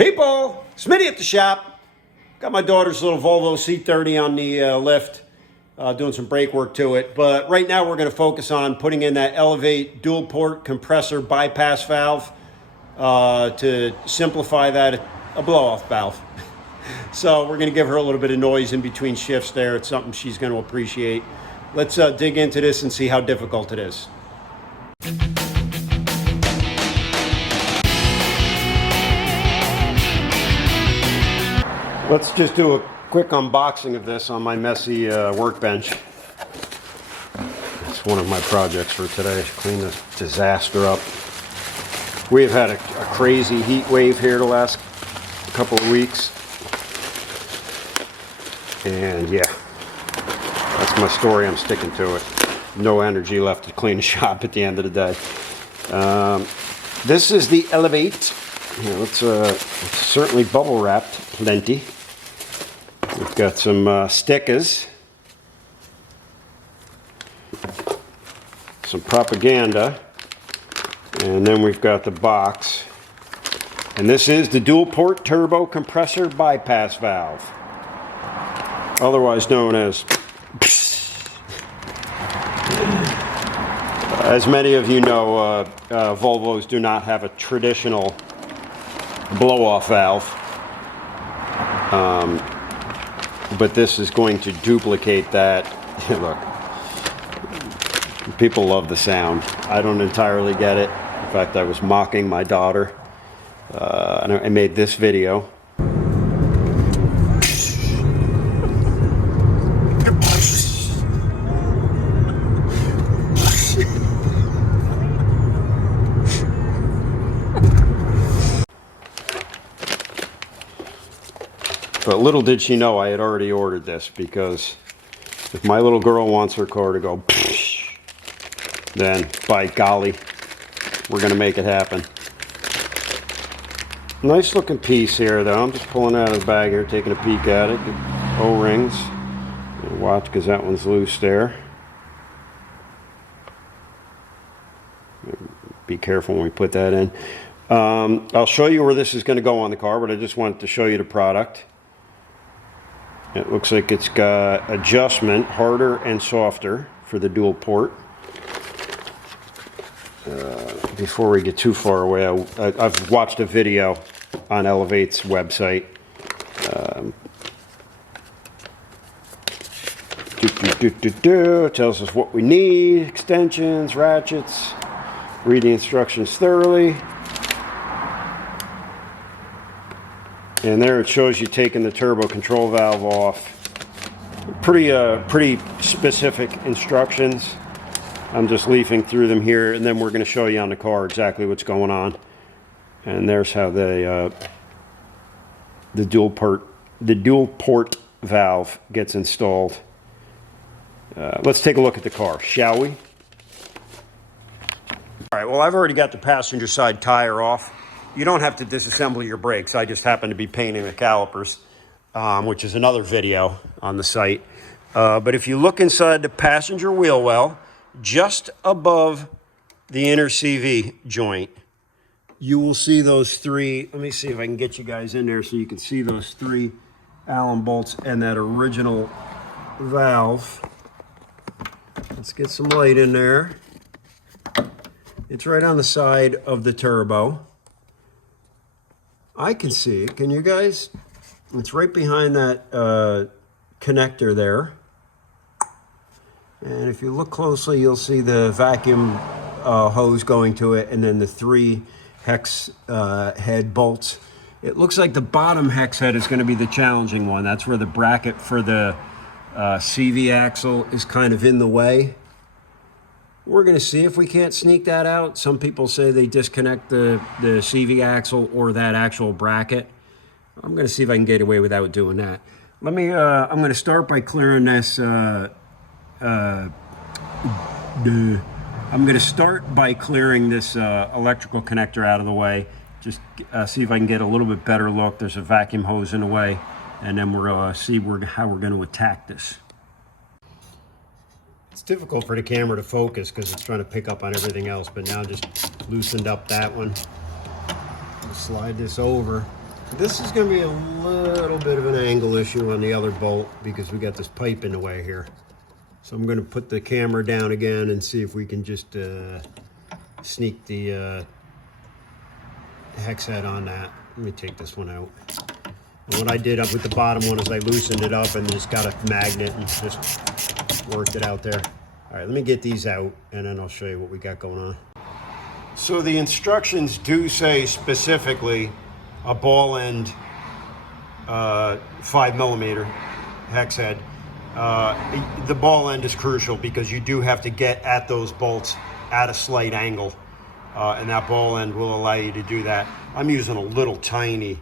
People, Smitty at the shop. Got my daughter's little Volvo C30 on the lift, doing some brake work to it. But right now we're going to focus on putting in that Elevate dual port compressor bypass valve to simplify that, a blow off valve. So we're going to give her a little bit of noise in between shifts there. It's something she's going to appreciate. Let's dig into this and see how difficult it is. Let's just do a quick unboxing of this on my messy workbench. It's one of my projects for today, clean this disaster up. We have had a crazy heat wave here the last couple of weeks. And yeah, that's my story, I'm sticking to it. No energy left to clean the shop at the end of the day. This is the Elevate. It's certainly bubble wrapped plenty. We've got some stickers, some propaganda, and then we've got the box. And this is the dual port turbo compressor bypass valve, otherwise known as many of you know, Volvos do not have a traditional blow-off valve. But this is going to duplicate that. Look, people love the sound. I don't entirely get it. In fact, I was mocking my daughter. I made this video. But little did she know I had already ordered this, because if my little girl wants her car to go, then by golly, we're going to make it happen. Nice looking piece here though. I'm just pulling it out of the bag here, taking a peek at it. The O-rings. Watch, because that one's loose there. Be careful when we put that in. I'll show you where this is going to go on the car, but I just wanted to show you the product. It looks like it's got adjustment, harder and softer for the dual port. Before we get too far away, I've watched a video on Elevate's website. It tells us what we need, extensions, ratchets, read the instructions thoroughly. And there it shows you taking the turbo control valve off. Pretty specific instructions. I'm just leafing through them here, and then we're going to show you on the car exactly what's going on. And there's how the dual port valve gets installed. Let's take a look at the car, shall we? All right. Well, I've already got the passenger side tire off. You don't have to disassemble your brakes. I just happen to be painting the calipers, which is another video on the site. But if you look inside the passenger wheel well, just above the inner CV joint, you will see those three. Let me see if I can get you guys in there so you can see those three Allen bolts and that original valve. Let's get some light in there. It's right on the side of the turbo. I can see it. Can you guys? It's right behind that connector there. And if you look closely, you'll see the vacuum hose going to it, and then the three hex head bolts. It looks like the bottom hex head is going to be the challenging one. That's where the bracket for the CV axle is kind of in the way. We're going to see if we can't sneak that out. Some people say they disconnect the CV axle or that actual bracket. I'm going to see if I can get away without doing that. I'm going to start by clearing this. I'm going to start by clearing this electrical connector out of the way. Just see if I can get a little bit better look. There's a vacuum hose in the way, and then we're going to see how we're going to attack this. It's difficult for the camera to focus because it's trying to pick up on everything else, but now just loosened up that one. I'll slide this over. This is going to be a little bit of an angle issue on the other bolt because we got this pipe in the way here. So I'm going to put the camera down again and see if we can just sneak the hex head on that. Let me take this one out. And what I did up with the bottom one is I loosened it up and just got a magnet and just worked it out there. All right, let me get these out and then I'll show you what we got going on. So the instructions do say specifically a ball end 5mm hex head. The ball end is crucial because you do have to get at those bolts at a slight angle, and that ball end will allow you to do that. I'm using a little tiny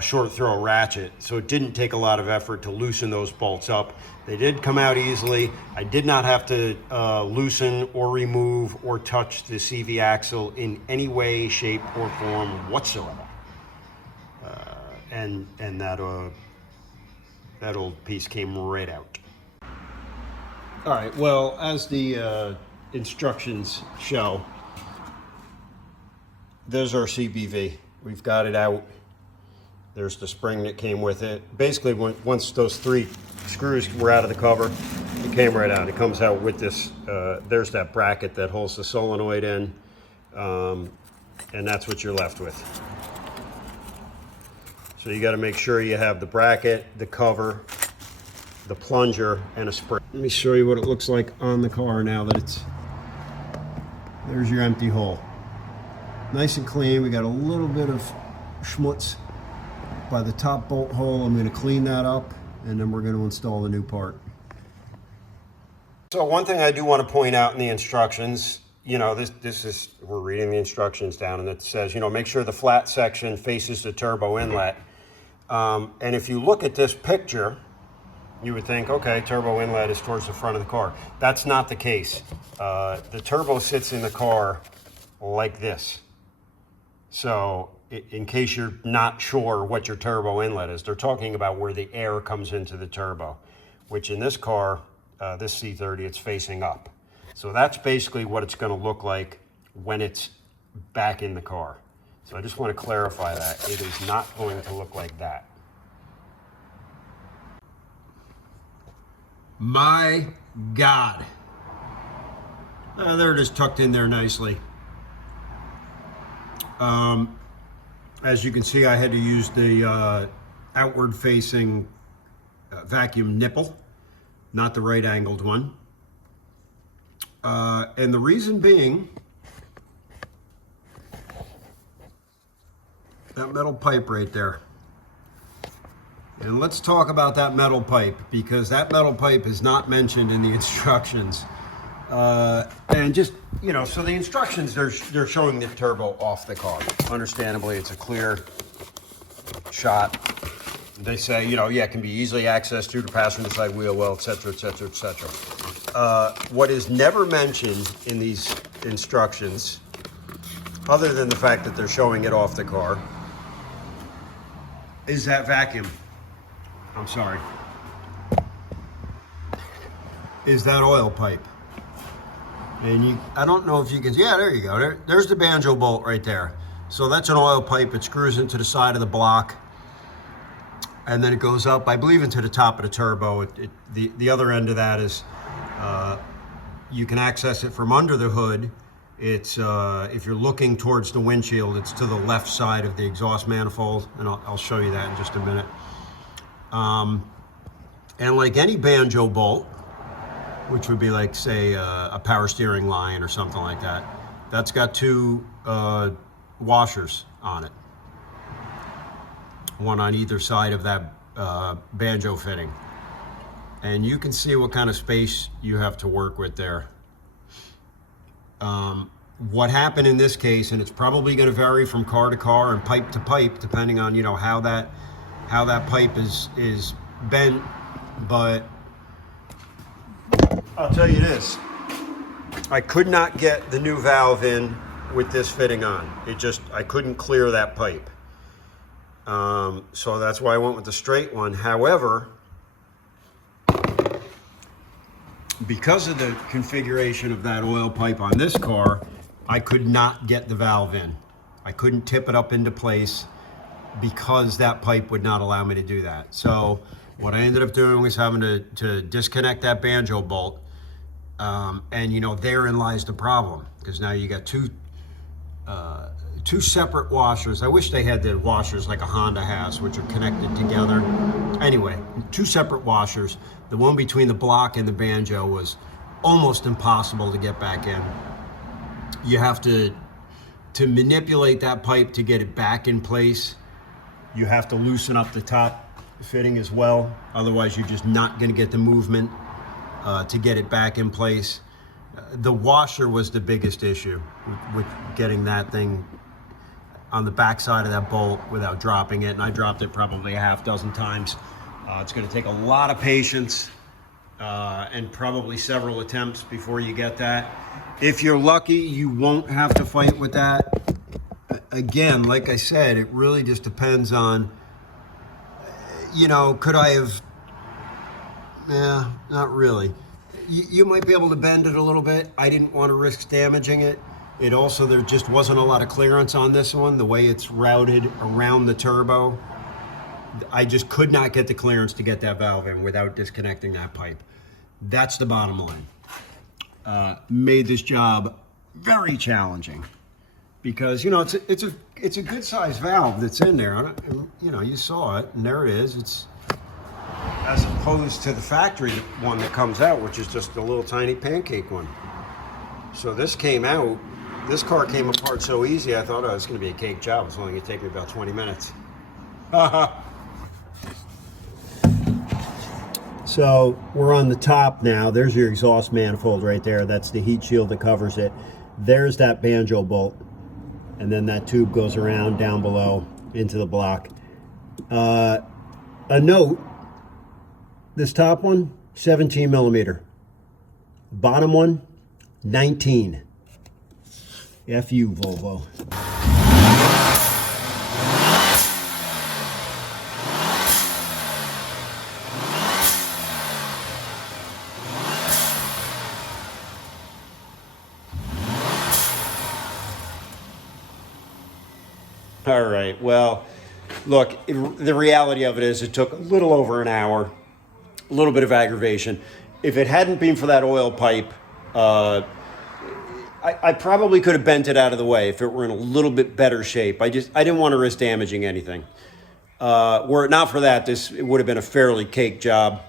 short throw ratchet, so it didn't take a lot of effort to loosen those bolts up. They did come out easily. I did not have to loosen or remove or touch the CV axle in any way, shape, or form whatsoever. And that old piece came right out. All right, well, as the instructions show, there's our CBV. We've got it out. There's the spring that came with it. Basically, once those 3 screws were out of the cover, it came right out. It comes out with this, there's that bracket that holds the solenoid in, and that's what you're left with. So you got to make sure you have the bracket, the cover, the plunger, and a spring. Let me show you what it looks like on the car now that it's, there's your empty hole. Nice and clean. We got a little bit of schmutz by the top bolt hole. I'm going to clean that up and then we're going to install the new part. So one thing I do want to point out in the instructions, you know, this is, we're reading the instructions down and it says, you know, make sure the flat section faces the turbo inlet. And if you look at this picture, you would think, okay, turbo inlet is towards the front of the car. That's not the case. The turbo sits in the car like this. So in case you're not sure what your turbo inlet is, they're talking about where the air comes into the turbo, which in this car, this C30, it's facing up. So that's basically what it's going to look like when it's back in the car. So I just want to clarify that. It is not going to look like that. My God. There it is, tucked in there nicely. As you can see, I had to use the outward facing vacuum nipple, not the right angled one. And the reason being, that metal pipe right there. And let's talk about that metal pipe, because that metal pipe is not mentioned in the instructions. And just, you know, so the instructions, they're showing the turbo off the car. Understandably, it's a clear shot. They say, you know, yeah, it can be easily accessed through the passenger side wheel well, et cetera, et cetera, et cetera. What is never mentioned in these instructions, other than the fact that they're showing it off the car, is that vacuum. I'm sorry. Is that oil pipe. And I don't know if you can, yeah, there you go. There's the banjo bolt right there. So that's an oil pipe. It screws into the side of the block. And then it goes up, I believe, into the top of the turbo. The other end of that is, you can access it from under the hood. It's, if you're looking towards the windshield, it's to the left side of the exhaust manifold. And I'll show you that in just a minute. And like any banjo bolt, which would be like, say, a power steering line or something like that, that's got 2 washers on it. One on either side of that banjo fitting. And you can see what kind of space you have to work with there. What happened in this case, and it's probably going to vary from car to car and pipe to pipe, depending on, you know, how that pipe is bent, but I'll tell you this, I could not get the new valve in with this fitting on. I couldn't clear that pipe. So that's why I went with the straight one. However, because of the configuration of that oil pipe on this car, I could not get the valve in. I couldn't tip it up into place. because that pipe would not allow me to do that. So what I ended up doing was having to disconnect that banjo bolt. And you know, therein lies the problem, because now you got two separate washers. I wish they had the washers like a Honda has, which are connected together. Anyway, two separate washers. The one between the block and the banjo was almost impossible to get back in. You have to manipulate that pipe to get it back in place. You have to loosen up the top fitting as well. Otherwise, you're just not going to get the movement to get it back in place. The washer was the biggest issue with getting that thing on the back side of that bolt without dropping it. And I dropped it probably a half dozen times. It's going to take a lot of patience and probably several attempts before you get that. If you're lucky, you won't have to fight with that. Again, like I said, it really just depends on, you know, could I have, not really. You might be able to bend it a little bit. I didn't want to risk damaging it. It also, there just wasn't a lot of clearance on this one, the way it's routed around the turbo. I just could not get the clearance to get that valve in without disconnecting that pipe. That's the bottom line. Made this job very challenging because, you know, it's a good sized valve that's in there. You know, you saw it, and there it is. It's as opposed to the factory one that comes out, which is just a little tiny pancake one. So this car came apart so easy, I thought, oh, it's going to be a cake job. It's only going to take me about 20 minutes. So we're on the top now. There's your exhaust manifold right there. That's the heat shield that covers it. There's that banjo bolt. And then that tube goes around down below into the block. A note, this top one, 17 millimeter. Bottom one, 19. F you, Volvo. All right, well, look, the reality of it is it took a little over an hour, a little bit of aggravation. If it hadn't been for that oil pipe, I probably could have bent it out of the way if it were in a little bit better shape. I didn't want to risk damaging anything. Were it not for that, it would have been a fairly cake job.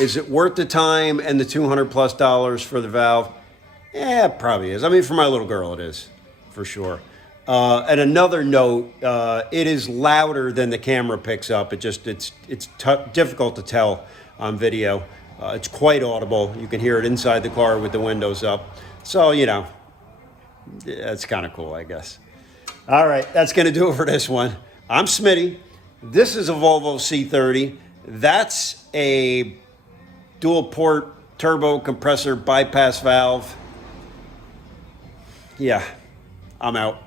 Is it worth the time and the $200+ for the valve? Yeah, it probably is. I mean, for my little girl, it is, for sure. And another note, it is louder than the camera picks up. It's difficult to tell on video. It's quite audible. You can hear it inside the car with the windows up. So, you know, that's kind of cool, I guess. All right, that's going to do it for this one. I'm Smitty. This is a Volvo C30. That's a dual port turbo compressor bypass valve. Yeah, I'm out.